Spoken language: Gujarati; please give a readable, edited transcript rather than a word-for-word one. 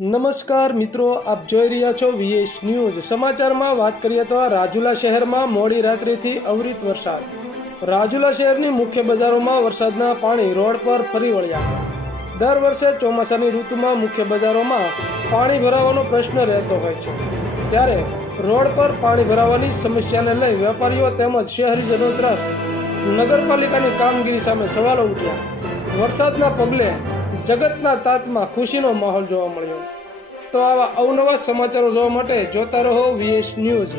નમસ્કાર મિત્રો, આપ જોઈ રહ્યા છો વીએસ ન્યૂઝ। સમાચારમાં વાત કરીએ તો રાજુલા શહેરમાં મોડી રાત્રિથી અવિરત વરસાદ। રાજુલા શહેરની મુખ્ય બજારોમાં વરસાદના પાણી રોડ પર ફરી વળ્યા। દર વર્ષે ચોમાસાની ઋતુમાં મુખ્ય બજારોમાં પાણી ભરાવાનો પ્રશ્ન રહેતો હોય છે, ત્યારે રોડ પર પાણી ભરાવાની સમસ્યાને લઈ વેપારીઓ તેમજ શહેરીજનો ત્રસ્ત। નગરપાલિકાની કામગીરી સામે સવાલો ઉઠ્યા। વરસાદના પગલે જગતના તાતમાં ખુશીનો માહોલ જોવા મળ્યો। તો આવા અવનવા સમાચારો જોવા માટે જોતા રહો વીએસ ન્યૂઝ।